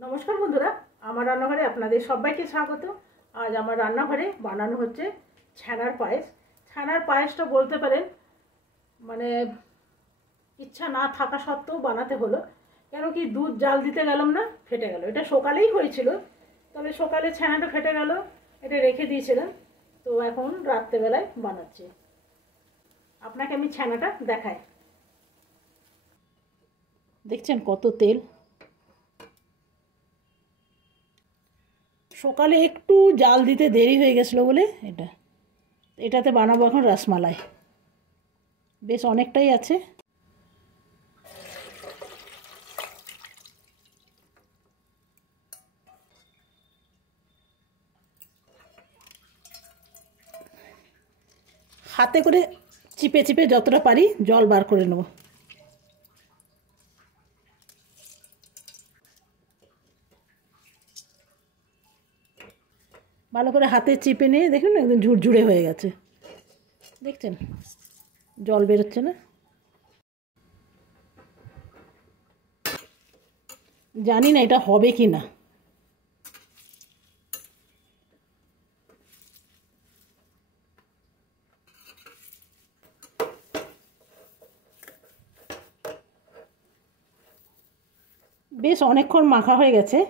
নমস্কার বন্ধুরা, আমার রান্নাঘরে আপনাদের সবাইকে স্বাগত। আজ আমার রান্নাঘরে বানানো হচ্ছে ছানার পায়েস। ছানার পায়েসটা বলতে পারেন মানে ইচ্ছা না থাকা সত্ত্বেও বানাতে হলো, কেন কি দুধ জাল দিতে গেলাম না, ফেটে গেল। এটা সকালেই হয়েছিল, তবে সকালে ছানাটা ফেটে গেল, এটা রেখে দিয়েছিলাম, তো এখন রাত্রেবেলায় বানাচ্ছি। আপনাকে আমি ছানাটা দেখাই। দেখছেন কত তেল। সকালে একটু জাল দিতে দেরি হয়ে গেছিলো বলে এটাতে বানাবো এখন রসমালাই। বেশ অনেকটাই আছে। হাতে করে চিপে চিপে যতটা পারি জল বার করে নেব। ভালো করে হাতে চিপে নিয়ে দেখুন একদম ঝুরঝুরে হয়ে গেছে। দেখছেন জল বেরোচ্ছে না? জানি না এটা হবে কি না। বেশ অনেকক্ষণ মাখা হয়ে গেছে।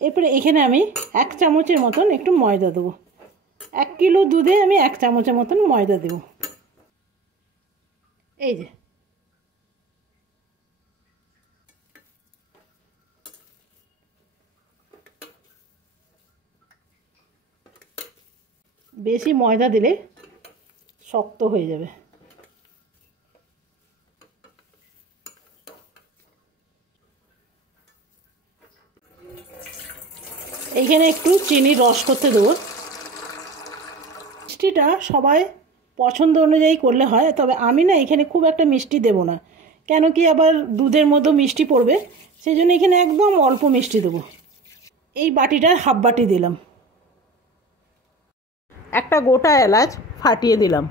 এরপরে এখানে আমি 1 চামচের মতন একটু ময়দা দেবো। 1 কিলো দুধে আমি 1 চামচের মতন ময়দা দেবো। এই যে বেশি ময়দা দিলে শক্ত হয়ে যাবে। এইখানে একটু চিনির রস করতে দেবো। মিষ্টিটা সবাই পছন্দ অনুযায়ী করলে হয়, তবে আমি না এখানে খুব একটা মিষ্টি দেব না, কেন কি আবার দুধের মধ্যে মিষ্টি পড়বে, সেই জন্য এখানে একদম অল্প মিষ্টি দেবো। এই বাটিটার হাফ বাটি দিলাম। একটা গোটা এলাচ ফাটিয়ে দিলাম।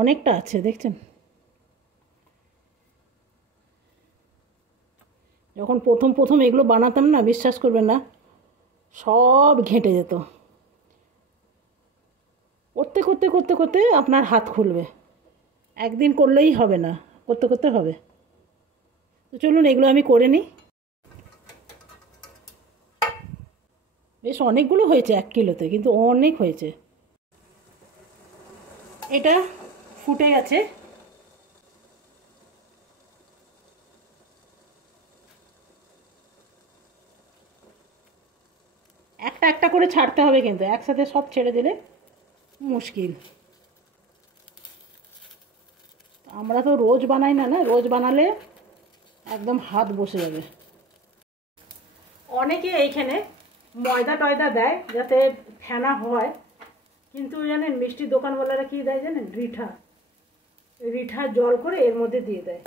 অনেকটা আছে দেখছেন। যখন প্রথম প্রথম এগুলো বানাতাম না, বিশ্বাস করবেন না, সব ঘেঁটে যেত। করতে করতে করতে করতে আপনার হাত খুলবে। একদিন করলেই হবে না, করতে করতে হবে। তো চলুন এগুলো আমি করে নিই। বেশ অনেকগুলো হয়েছে 1 কিলোতে, কিন্তু অনেক হয়েছে। এটা ফুটে গেছে। একটা একটা করে ছাড়তে হবে, কিন্তু একসাথে সব ছেড়ে দিলে মুশকিল। আমরা তো রোজ বানাই না, রোজ বানালে একদম হাত বসে যাবে। অনেকে এইখানে ময়দা টয়দা দেয় যাতে ফেনা হয়, কিন্তু জানেন মিষ্টির দোকানওয়ালারা কি দেয় জানেন? রিঠা জল করে এর মধ্যে দিয়ে দেয়,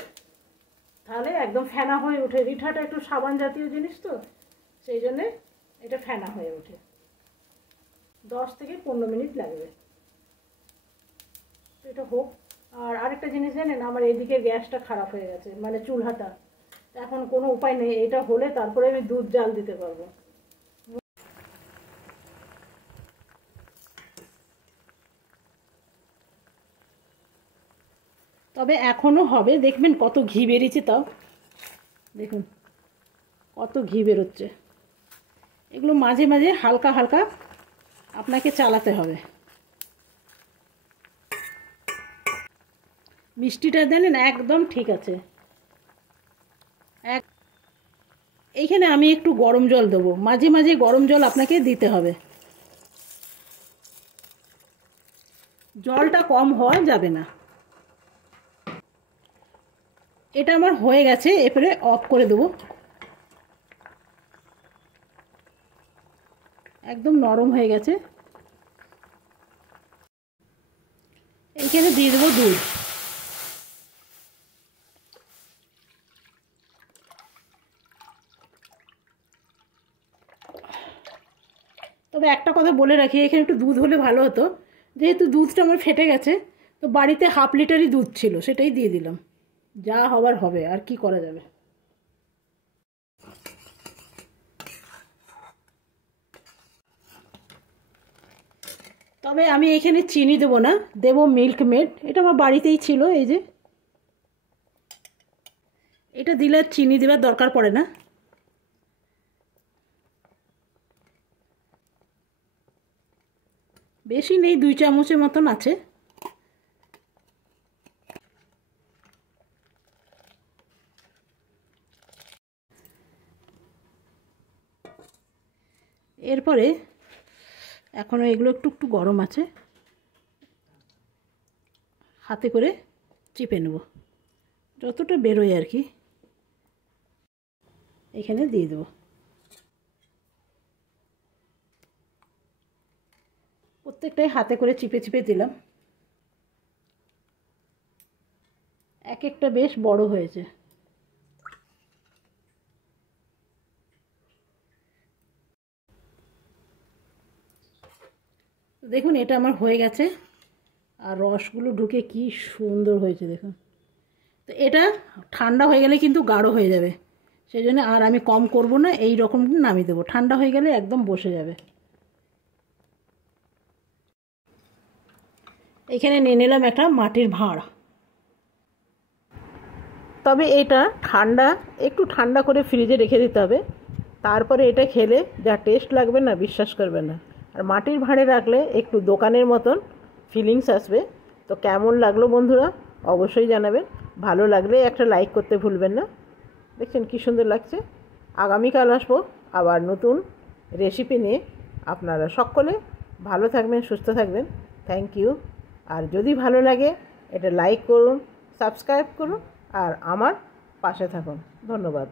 তাহলে একদম ফেনা হয়ে ওঠে। রিঠাটা একটু সাবান জাতীয় জিনিস, তো সেই জন্যে এটা ফেনা হয়ে ওঠে। 10 থেকে 15 মিনিট লাগবে এটা হোক। আর আরেকটা জিনিস জানেন, আমার এদিকে গ্যাসটা খারাপ হয়ে গেছে, মানে চুলহাটা। এখন কোনো উপায় নেই, এটা হলে তারপরে আমি দুধ জাল দিতে পারবো। তবে এখনও হবে, দেখবেন কত ঘি বেরিয়েছে। তাও দেখুন কত ঘি বেরোচ্ছে। এগুলো মাঝে মাঝে হালকা হালকা আপনাকে চালাতে হবে। মিষ্টিটা জানেন একদম ঠিক আছে। এইখানে আমি একটু গরম জল দেবো, মাঝে মাঝে গরম জল আপনাকে দিতে হবে। জলটা কম হওয়া যাবে না। এটা আমার হয়ে গেছে, এরপরে অফ করে দেবো। একদম নরম হয়ে গেছে। এইখানে দিয়ে দেবো দুধ। তবে একটা কথা বলে রাখি, এখানে একটু দুধ হলে ভালো হতো, যেহেতু দুধটা আমার ফেটে গেছে, তো বাড়িতে হাফ লিটারই দুধ ছিল, সেটাই দিয়ে দিলাম। যা হবার হবে, আর কি করা যাবে। তবে আমি এখানে চিনি দেবো না, দেবো মিল্ক মেড। এটা আমার বাড়িতেই ছিল, এই যে এটা দিলে চিনি দেওয়ার দরকার পড়ে না। বেশি নেই, 2 চামচের মতন আছে। এরপরে এখনও এগুলো একটু একটু গরম আছে, হাতে করে চিপে নেব, যতটা বেরোয় আর কি। এখানে দিয়ে দেবো। প্রত্যেকটাই হাতে করে চিপে চিপে দিলাম। এক একটা বেশ বড় হয়েছে। দেখুন এটা আমার হয়ে গেছে, আর রসগুলো ঢুকে কি সুন্দর হয়েছে দেখুন। তো এটা ঠান্ডা হয়ে গেলে কিন্তু গাঢ় হয়ে যাবে, সেই জন্য আর আমি কম করব না, এই রকম নামিয়ে দেবো। ঠান্ডা হয়ে গেলে একদম বসে যাবে। এখানে নিয়ে নিলাম একটা মাটির ভাঁড়। তবে এটা ঠান্ডা, একটু ঠান্ডা করে ফ্রিজে রেখে দিতে হবে, তারপরে এটা খেলে যা টেস্ট লাগবে না, বিশ্বাস করবে না। আর মাটির ভাঁড়ে রাখলে একটু দোকানের মতন ফিলিংস আসবে। তো কেমন লাগলো বন্ধুরা অবশ্যই জানাবেন। ভালো লাগলে একটা লাইক করতে ভুলবেন না। দেখছেন কী সুন্দর লাগছে। আগামীকাল আসবো আবার নতুন রেসিপি নিয়ে। আপনারা সকলে ভালো থাকবেন, সুস্থ থাকবেন। Thank you. আর যদি ভালো লাগে এটা লাইক করুন, সাবস্ক্রাইব করুন, আর আমার পাশে থাকুন। ধন্যবাদ।